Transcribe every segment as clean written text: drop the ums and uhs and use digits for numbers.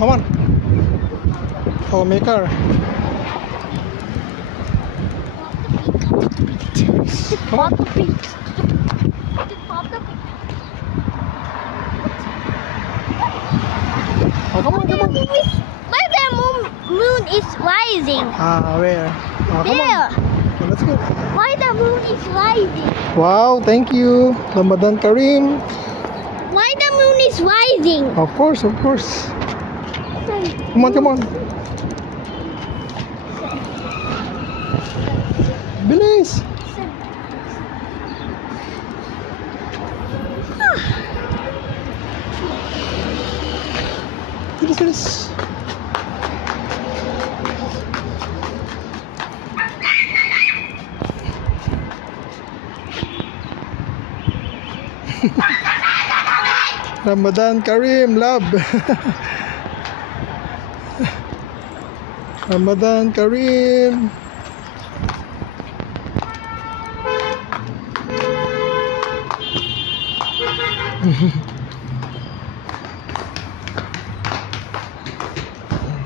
Come on. Oh, my car. Pop the pink. Pop the pink. Oh, come on, come on. Why the moon is rising? Ah, where? Oh, come on. There. Okay, let's go. Why the moon is rising? Wow, thank you. Ramadan Kareem. Why the moon is rising? Of course, of course. Come on, come on. Bilis. Bilis, bilis. Ramadan Kareem, love. Ramadan Kareem.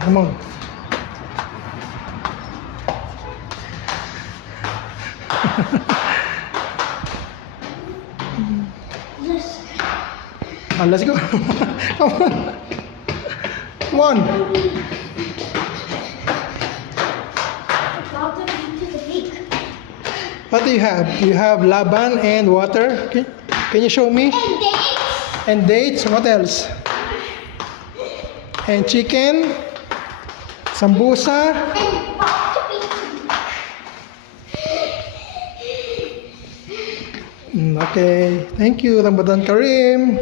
Come on. Let's go. Come on. Come on. What do you have? You have laban and water. Can you show me? And dates. And dates. What else? And chicken. Sambusa. And pop the pink. Okay. Thank you, Ramadan Kareem.